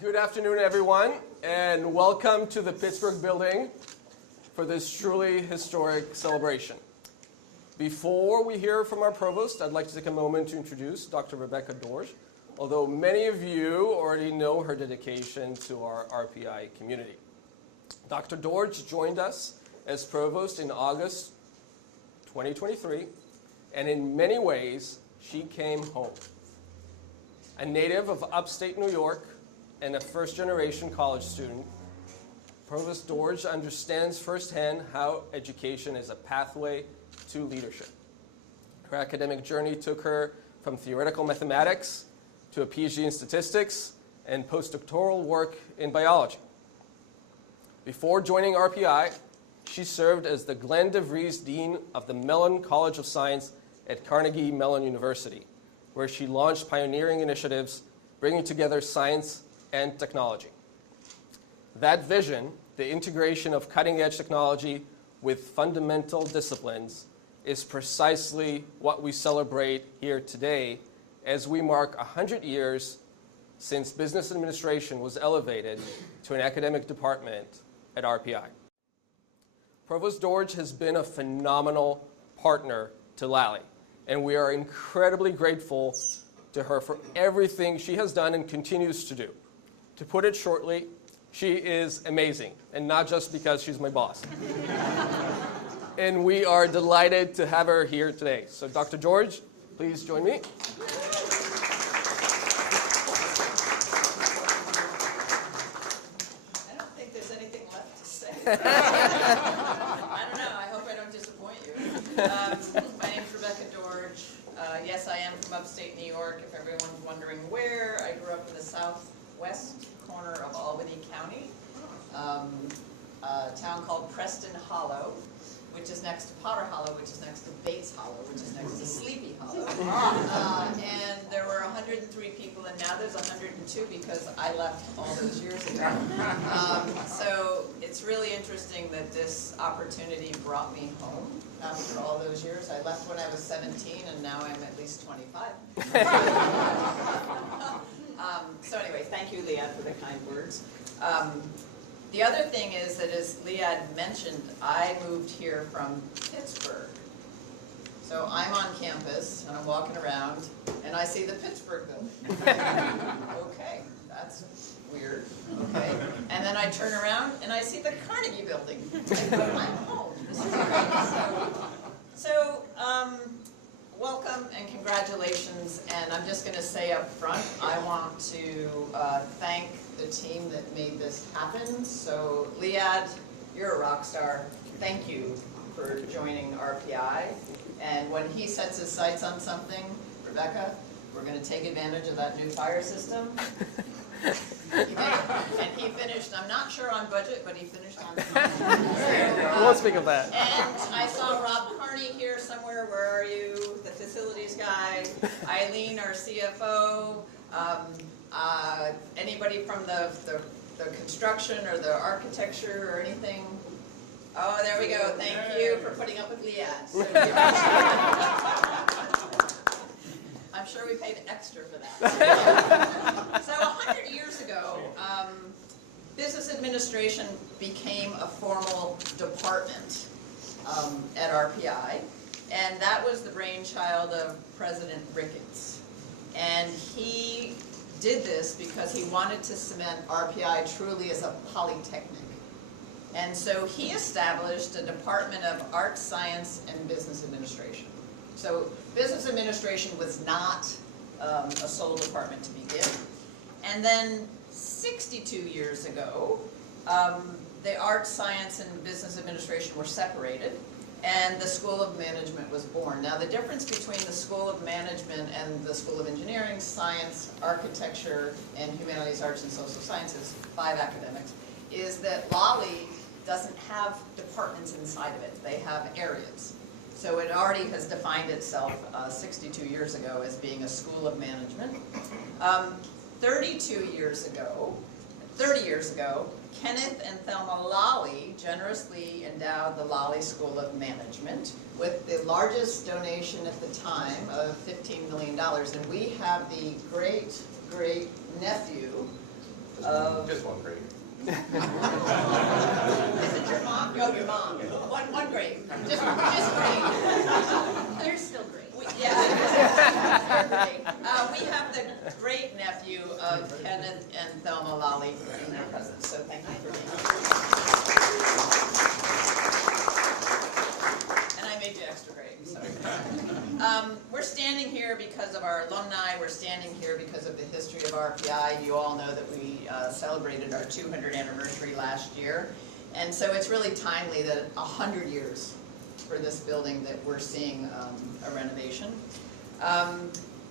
Good afternoon, everyone, and welcome to the Pittsburgh building for this truly historic celebration. Before we hear from our provost, I'd like to take a moment to introduce Dr. Rebecca Doerge, although many of you already know her dedication to our RPI community. Dr. Doerge joined us as provost in August 2023, and in many ways, she came home. A native of upstate New York and a first-generation college student, Provost Doerge understands firsthand how education is a pathway to leadership. Her academic journey took her from theoretical mathematics to a Ph.D. in statistics and postdoctoral work in biology. Before joining RPI, she served as the Glenn DeVries Dean of the Mellon College of Science at Carnegie Mellon University, where she launched pioneering initiatives bringing together science and technology. That vision, the integration of cutting-edge technology with fundamental disciplines, is precisely what we celebrate here today as we mark 100 years since business administration was elevated to an academic department at RPI. Provost Doerge has been a phenomenal partner to Lally, and we are incredibly grateful to her for everything she has done and continues to do. To put it shortly, she is amazing, and not just because she's my boss. And we are delighted to have her here today. So Dr. Doerge, please join me. I don't think there's anything left to say. I don't know. I hope I don't disappoint you. My name's Rebecca Doerge. Yes, I am from upstate New York, if everyone's wondering where. I grew up in the southwest corner of Albany County, a town called Preston Hollow, which is next to Potter Hollow, which is next to Bates Hollow, which is next to Sleepy Hollow. And there were 103 people, and now there's 102 because I left all those years ago. So it's really interesting that this opportunity brought me home after all those years. I left when I was 17, and now I'm at least 25. So anyway, thank you, Liad, for the kind words. The other thing is that, as Liad mentioned, I moved here from Pittsburgh. So I'm on campus, and I'm walking around, and I see the Pittsburgh building. Okay, that's weird. Okay. And then I turn around, and I see the Carnegie building. I'm home. This is great. So welcome and congratulations. And I'm just going to say up front, I want to thank the team that made this happen. So Liad, you're a rock star. Thank you for joining RPI. And when he sets his sights on something, Rebecca, we're going to take advantage of that new fire system. And he finished, I'm not sure on budget, but he finished on time. We won't speak of that. And I saw Rob Carney here somewhere. Where are you? The facilities guy. Eileen, our CFO. Anybody from the construction or the architecture or anything? Oh, there we go. Thank you for putting up with Liad. So I'm sure we paid extra for that. So 100 years ago, business administration became a formal department at RPI, and that was the brainchild of President Ricketts. And he did this because he wanted to cement RPI truly as a polytechnic. And so he established a Department of Art, Science, and Business Administration. So business administration was not a sole department to begin. And then 62 years ago, the art, science, and business administration were separated, and the School of Management was born. Now the difference between the School of Management and the School of Engineering, Science, Architecture, and Humanities, Arts, and Social Sciences, 5 academics, is that Lally doesn't have departments inside of it. They have areas. So it already has defined itself 62 years ago as being a school of management. 30 years ago, Kenneth and Thelma Lally generously endowed the Lally School of Management with the largest donation at the time of $15 million. And we have the great-great-nephew of... Just one grade. Is it your mom? Oh, your mom. One grade. Just grade. They're still great. Yeah. We have the great nephew of Kenneth and Thelma Lally in their presence, so thank you for being here. And I made you extra great. So. We're standing here because of our alumni. We're standing here because of the history of RPI. You all know that we celebrated our 200th anniversary last year. And so it's really timely that 100 years for this building that we're seeing a renovation.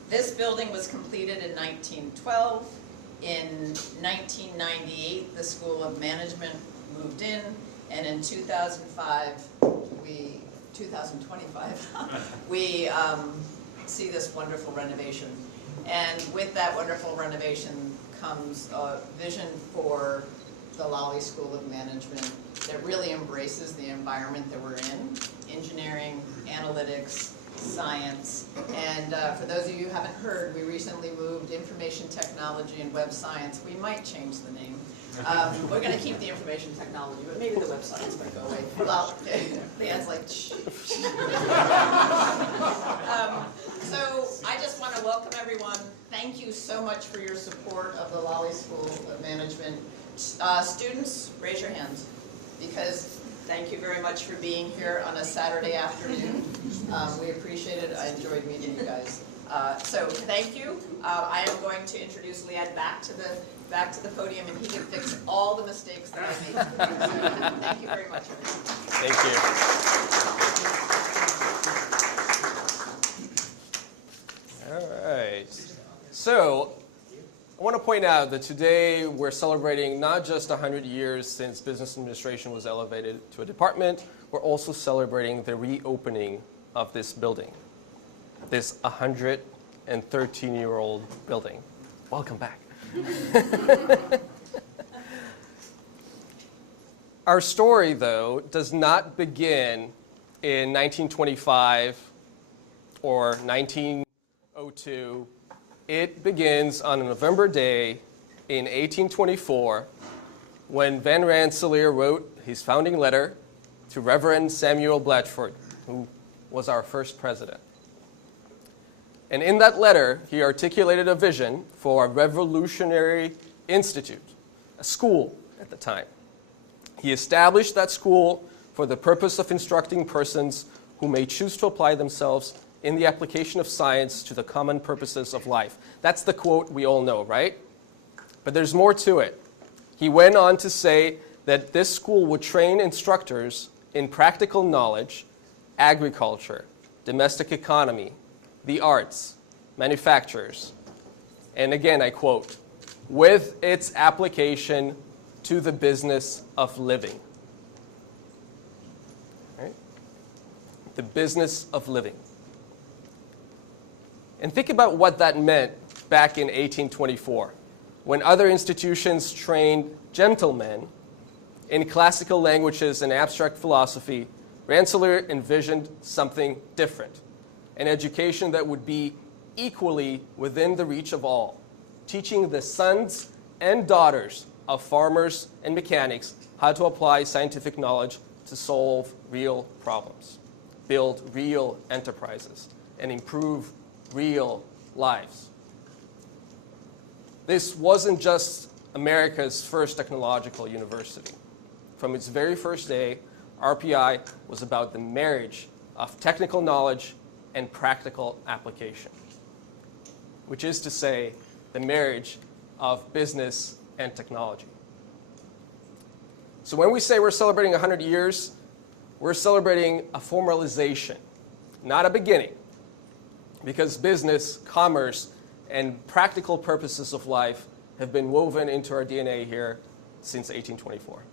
This building was completed in 1912. In 1998, the School of Management moved in, and in 2025, we see this wonderful renovation. And with that wonderful renovation comes a vision for the Lally School of Management that really embraces the environment that we're in, engineering, analytics, science, and for those of you who haven't heard, we recently moved information technology and web science. We might change the name. We're going to keep the information technology, but maybe the web science might go away. Well, Leanne's like, shh. So I just want to welcome everyone. Thank you so much for your support of the Lally School of Management. Students, raise your hands, because thank you very much for being here on a Saturday afternoon. We appreciate it. I enjoyed meeting you guys. So thank you. I am going to introduce Liad back to the podium, and he can fix all the mistakes that I made. So, thank you very much, everyone. Thank you. All right. So I want to point out that today we're celebrating not just 100 years since business administration was elevated to a department, we're also celebrating the reopening of this building, this 113-year-old building. Welcome back. Our story, though, does not begin in 1925 or 1902. It begins on a November day in 1824 when Van Rensselaer wrote his founding letter to Reverend Samuel Blatchford, who was our first president. And in that letter, he articulated a vision for a revolutionary institute, a school at the time. He established that school for the purpose of instructing persons who may choose to apply themselves in the application of science to the common purposes of life. That's the quote we all know, right? But there's more to it. He went on to say that this school would train instructors in practical knowledge, agriculture, domestic economy, the arts, manufacturers, and again I quote, with its application to the business of living. Right? The business of living. And think about what that meant back in 1824, when other institutions trained gentlemen in classical languages and abstract philosophy. Rensselaer envisioned something different, an education that would be equally within the reach of all, teaching the sons and daughters of farmers and mechanics how to apply scientific knowledge to solve real problems, build real enterprises, and improve real lives. This wasn't just America's first technological university. From its very first day, RPI was about the marriage of technical knowledge and practical application, which is to say, the marriage of business and technology. So when we say we're celebrating 100 years, we're celebrating a formalization, not a beginning, because business, commerce, and practical purposes of life have been woven into our DNA here since 1824.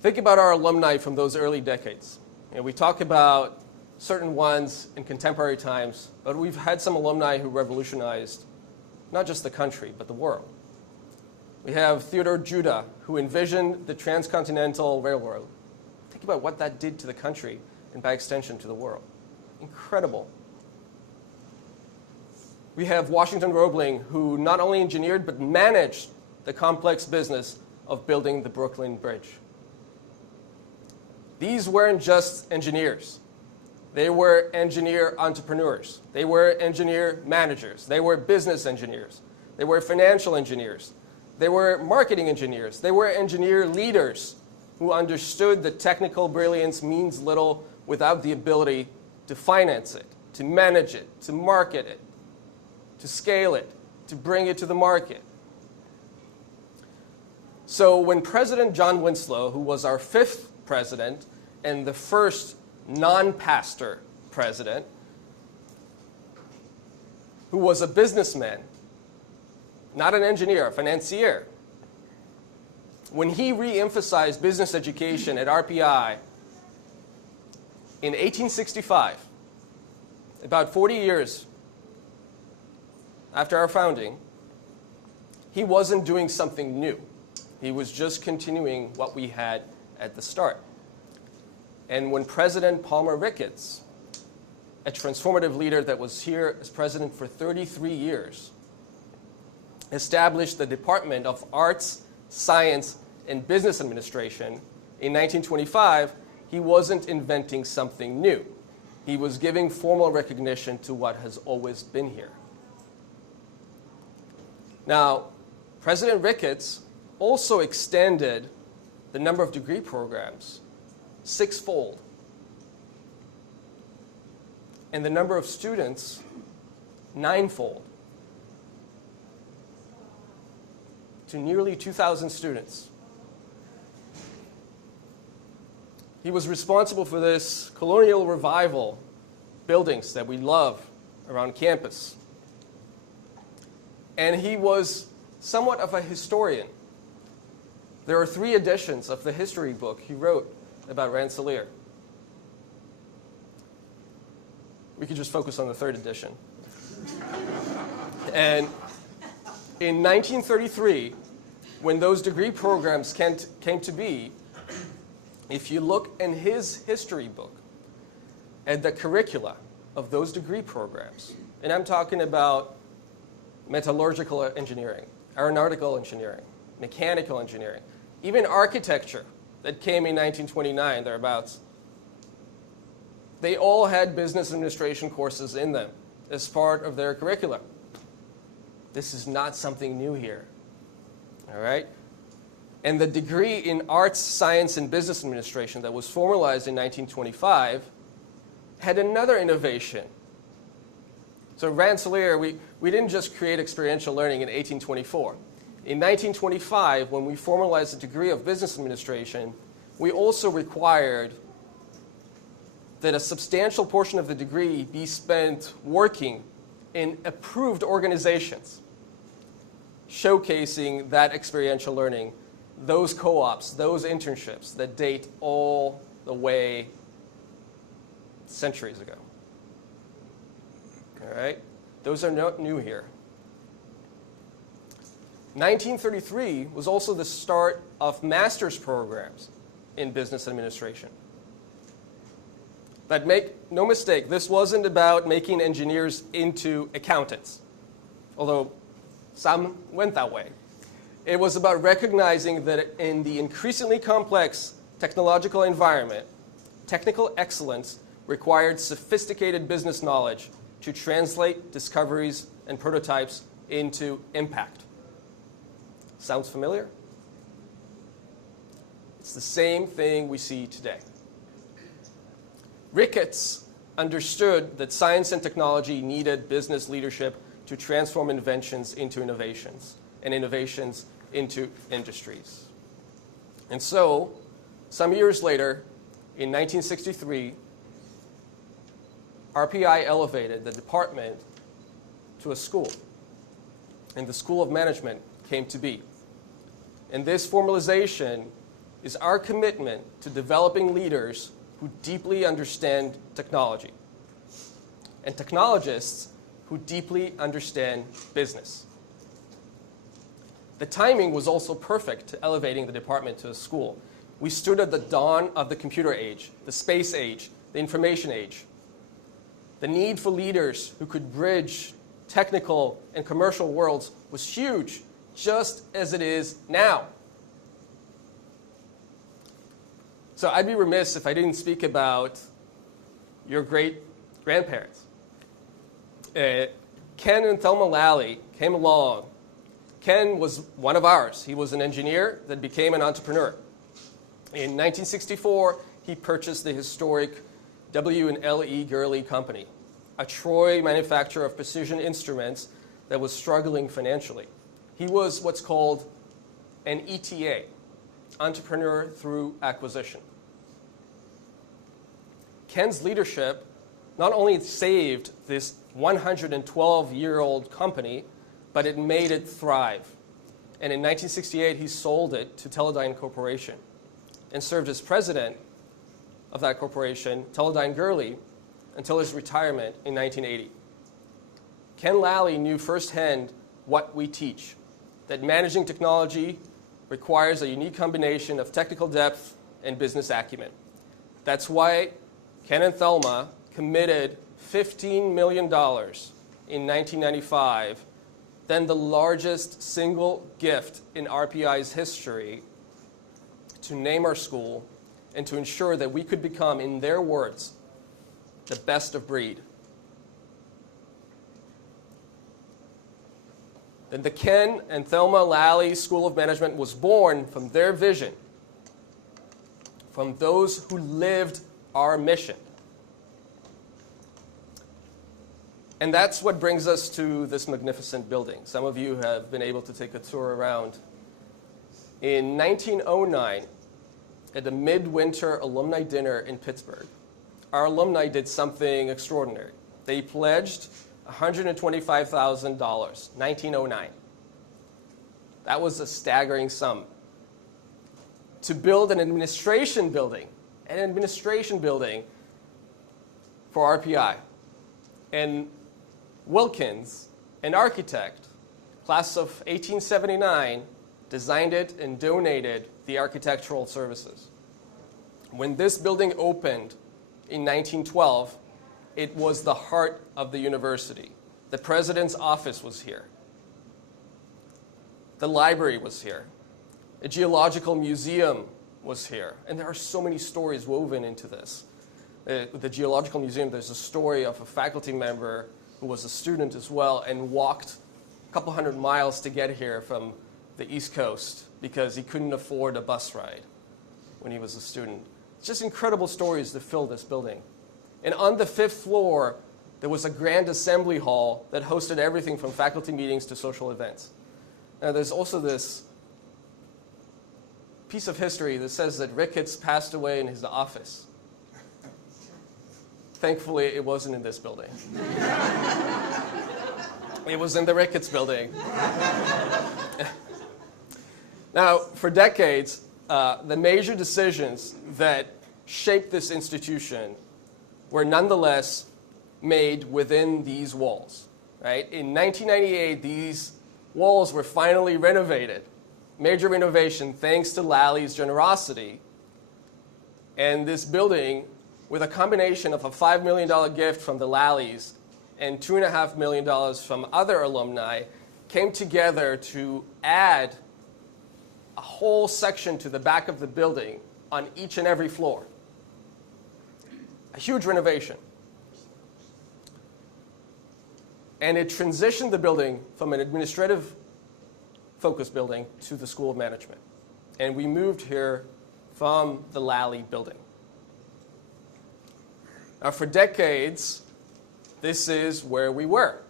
Think about our alumni from those early decades. We talk about certain ones in contemporary times, but we've had some alumni who revolutionized not just the country, but the world. We have Theodore Judah, who envisioned the transcontinental railroad. Think about what that did to the country and by extension to the world. Incredible. we have Washington Roebling, who not only engineered but managed the complex business of building the Brooklyn Bridge. These weren't just engineers. They were engineer entrepreneurs. They were engineer managers. They were business engineers. They were financial engineers. They were marketing engineers. They were engineer leaders who understood that technical brilliance means little without the ability to finance it, to manage it, to market it, to scale it, to bring it to the market. So when President John Winslow, who was our 5th president and the first non-pastor president, who was a businessman, not an engineer, a financier, when he re-emphasized business education at RPI in 1865, about 40 years after our founding, he wasn't doing something new. He was just continuing what we had at the start. And when President Palmer Ricketts, a transformative leader that was here as president for 33 years, established the Department of Arts, Science, and Business Administration in 1925, he wasn't inventing something new. He was giving formal recognition to what has always been here. Now, President Ricketts also extended the number of degree programs 6-fold, and the number of students 9-fold, to nearly 2,000 students. He was responsible for this colonial revival buildings that we love around campus. And he was somewhat of a historian. There are 3 editions of the history book he wrote about Rensselaer. We could just focus on the 3rd edition. And in 1933, when those degree programs came to be, if you look in his history book at the curricula of those degree programs, and I'm talking about metallurgical engineering, aeronautical engineering, mechanical engineering, even architecture that came in 1929, thereabouts, they all had business administration courses in them as part of their curricula. This is not something new here, all right? And the degree in arts, science, and business administration that was formalized in 1925 had another innovation. So Rensselaer, we didn't just create experiential learning in 1824. In 1925, when we formalized the degree of business administration, we also required that a substantial portion of the degree be spent working in approved organizations, showcasing that experiential learning, those co-ops, those internships that date all the way centuries ago. All right? Those are not new here. 1933 was also the start of master's programs in business administration. But make no mistake, this wasn't about making engineers into accountants, although some went that way. It was about recognizing that in the increasingly complex technological environment, technical excellence required sophisticated business knowledge to translate discoveries and prototypes into impact. Sounds familiar? It's the same thing we see today. Ricketts understood that science and technology needed business leadership to transform inventions into innovations, and innovations into industries. And so, some years later, in 1963, RPI elevated the department to a school, and the School of Management came to be. And this formalization is our commitment to developing leaders who deeply understand technology, and technologists who deeply understand business. The timing was also perfect to elevating the department to a school. We stood at the dawn of the computer age, the space age, the information age. The need for leaders who could bridge technical, and commercial worlds was huge, just as it is now. So I'd be remiss if I didn't speak about your great-grandparents. Ken and Thelma Lally came along. Ken was one of ours. He was an engineer that became an entrepreneur. In 1964, he purchased the historic W&L.E. Gurley Company, a Troy manufacturer of precision instruments that was struggling financially. He was what's called an ETA, entrepreneur through acquisition. Ken's leadership not only saved this 112-year-old company, but it made it thrive. And in 1968, he sold it to Teledyne Corporation and served as president of that corporation, Teledyne Gurley, until his retirement in 1980. Ken Lally knew firsthand what we teach, that managing technology requires a unique combination of technical depth and business acumen. That's why Ken and Thelma committed $15 million in 1995, then the largest single gift in RPI's history, to name our school and to ensure that we could become, in their words, the best of breed. Then the Ken and Thelma Lally School of Management was born from their vision, from those who lived our mission. And that's what brings us to this magnificent building. Some of you have been able to take a tour around. In 1909, at a midwinter alumni dinner in Pittsburgh, our alumni did something extraordinary. They pledged $125,000, 1909. That was a staggering sum. To build an administration building for RPI. And Wilkins, an architect, class of 1879, designed it and donated the architectural services. When this building opened in 1912, it was the heart of the university. The president's office was here. The library was here. A geological museum was here. And there are so many stories woven into this. With the Geological Museum, there's a story of a faculty member who was a student as well and walked a couple hundred miles to get here from the East Coast because he couldn't afford a bus ride when he was a student. It's just incredible stories that fill this building. And on the 5th floor, there was a grand assembly hall that hosted everything from faculty meetings to social events. Now, there's also this piece of history that says that Ricketts passed away in his office. Thankfully, it wasn't in this building. It was in the Ricketts building. Now, for decades, the major decisions that shaped this institution were nonetheless made within these walls. Right? In 1998, these walls were finally renovated. Major renovation thanks to Lally's generosity. And this building, with a combination of a $5 million gift from the Lallys and $2.5 million from other alumni, came together to add a whole section to the back of the building on each and every floor. A huge renovation. And it transitioned the building from an administrative focus building to the School of Management. And we moved here from the Lally building. Now, for decades, this is where we were.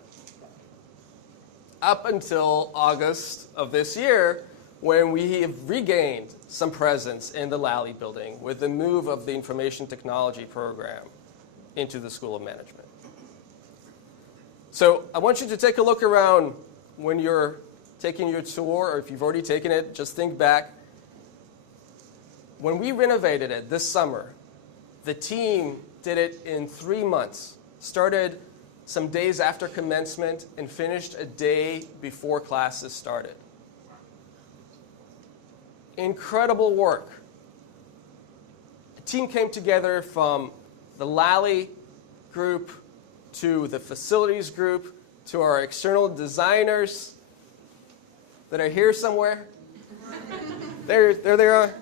Up until August of this year, when we have regained some presence in the Lally building with the move of the information technology program into the School of Management. So I want you to take a look around when you're taking your tour, or if you've already taken it, just think back. When we renovated it this summer, the team did it in 3 months. Started some days after commencement and finished a day before classes started. Incredible work. The team came together from the Lally group to the facilities group to our external designers that are here somewhere. There they are.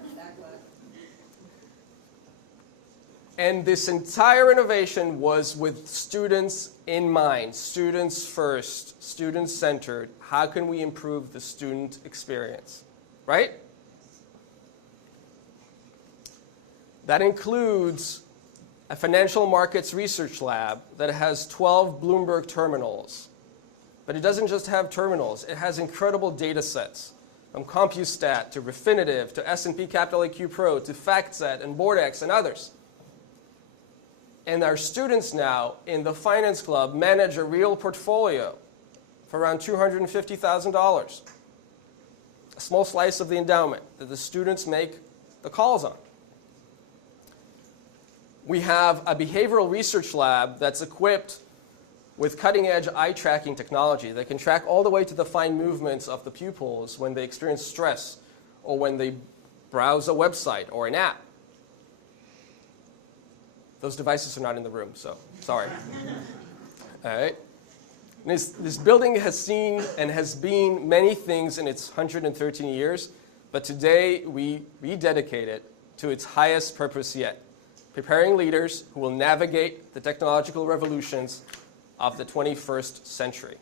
And this entire innovation was with students in mind, students first, students centered. How can we improve the student experience, right? That includes a financial markets research lab that has 12 Bloomberg terminals. But it doesn't just have terminals. It has incredible data sets, from CompuStat to Refinitiv to S&P Capital IQ Pro to FactSet and BoardX and others. And our students now in the Finance Club manage a real portfolio for around $250,000. A small slice of the endowment that the students make the calls on. We have a behavioral research lab that's equipped with cutting-edge eye tracking technology that can track all the way to the fine movements of the pupils when they experience stress or when they browse a website or an app. Those devices are not in the room, so sorry. All right. This building has seen and has been many things in its 113 years, but today we rededicate it to its highest purpose yet, preparing leaders who will navigate the technological revolutions of the 21st century.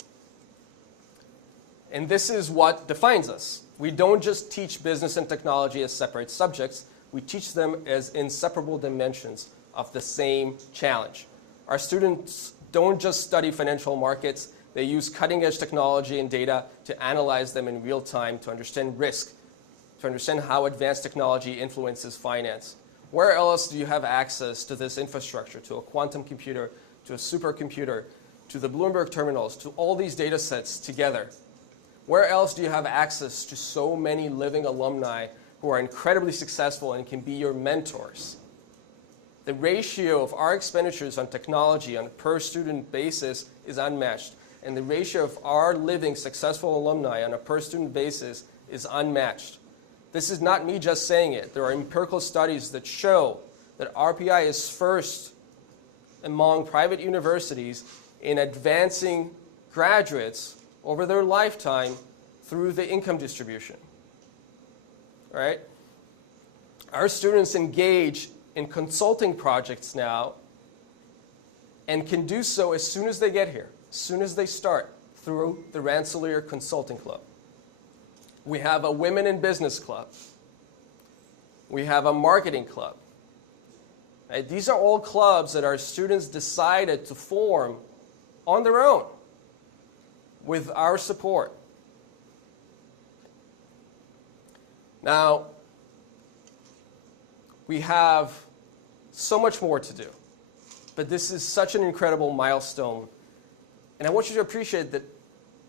And this is what defines us. We don't just teach business and technology as separate subjects, we teach them as inseparable dimensions of the same challenge. Our students don't just study financial markets, they use cutting-edge technology and data to analyze them in real time, to understand risk, to understand how advanced technology influences finance. Where else do you have access to this infrastructure, to a quantum computer, to a supercomputer, to the Bloomberg terminals, to all these data sets together? Where else do you have access to so many living alumni who are incredibly successful and can be your mentors? The ratio of our expenditures on technology on a per-student basis is unmatched, and the ratio of our living successful alumni on a per-student basis is unmatched. This is not me just saying it. There are empirical studies that show that RPI is first among private universities in advancing graduates over their lifetime through the income distribution. Right? Our students engage in consulting projects now and can do so as soon as they get here, as soon as they start, through the Rensselaer Consulting Club. We have a Women in Business Club. We have a Marketing Club. Right? These are all clubs that our students decided to form on their own with our support. Now, we have so much more to do, but this is such an incredible milestone. And I want you to appreciate that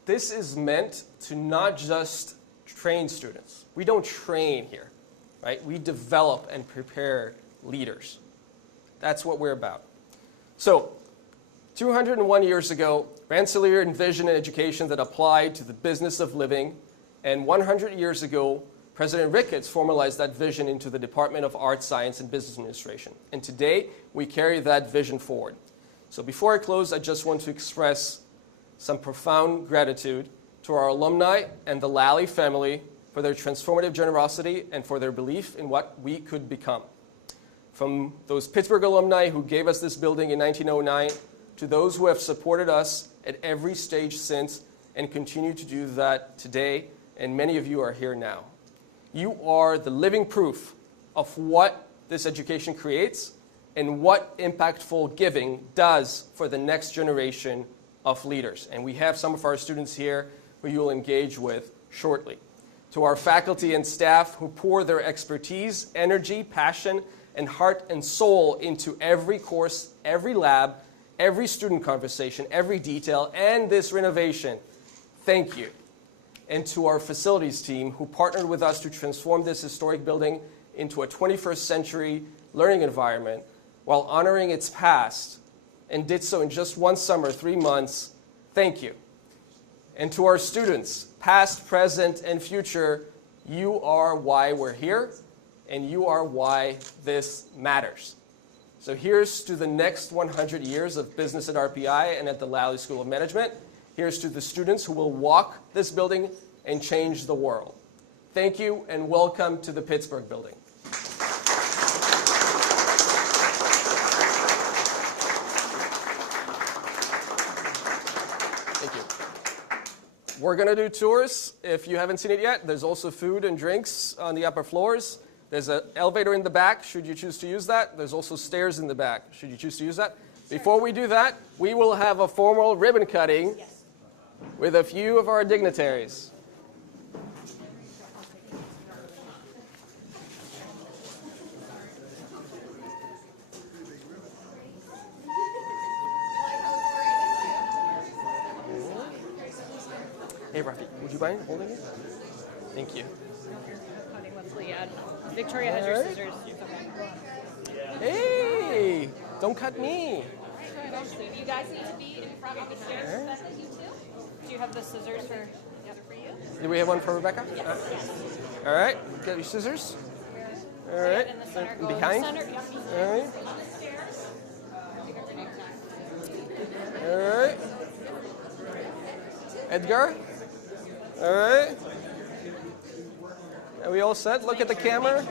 this is meant to not just train students. We don't train here, right? We develop and prepare leaders. That's what we're about. So, 201 years ago, Rensselaer envisioned an education that applied to the business of living, and 100 years ago, President Ricketts formalized that vision into the Department of Art, Science, and Business Administration. And today, we carry that vision forward. So before I close, I just want to express some profound gratitude to our alumni and the Lally family for their transformative generosity and for their belief in what we could become. From those Pittsburgh alumni who gave us this building in 1909, to those who have supported us at every stage since and continue to do that today, and many of you are here now. You are the living proof of what this education creates and what impactful giving does for the next generation of leaders. And we have some of our students here who you'll engage with shortly. To our faculty and staff who pour their expertise, energy, passion, and heart and soul into every course, every lab, every student conversation, every detail, and this renovation, thank you. And to our facilities team who partnered with us to transform this historic building into a 21st century learning environment while honoring its past, and did so in just one summer, 3 months, thank you. And to our students, past, present, and future, you are why we're here, and you are why this matters. So here's to the next 100 years of business at RPI and at the Lally School of Management. Here's to the students who will walk this building and change the world. Thank you and welcome to the Pittsburgh Building. Thank you. We're going to do tours. If you haven't seen it yet, there's also food and drinks on the upper floors. There's an elevator in the back, should you choose to use that. There's also stairs in the back, should you choose to use that. Before we do that, we will have a formal ribbon cutting with a few of our dignitaries. Hey, Rafi, would you mind holding it? Thank you. Cutting with Liad. Victoria has your scissors. Hey, don't cut me. You guys need to be in front of the stairs. Rebecca, you too? Do you have the scissors for you? Do we have one for Rebecca? Yes. All right, get your scissors. All right, In the center. Go behind. In the center. Yep. All right, On the stairs. Pick up your name tag. all right. Edgar. All right. Are we all set? Look at the camera.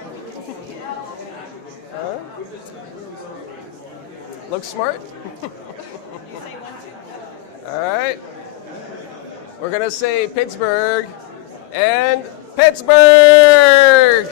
Look smart. All right. We're going to say Pittsburgh and Pittsburgh.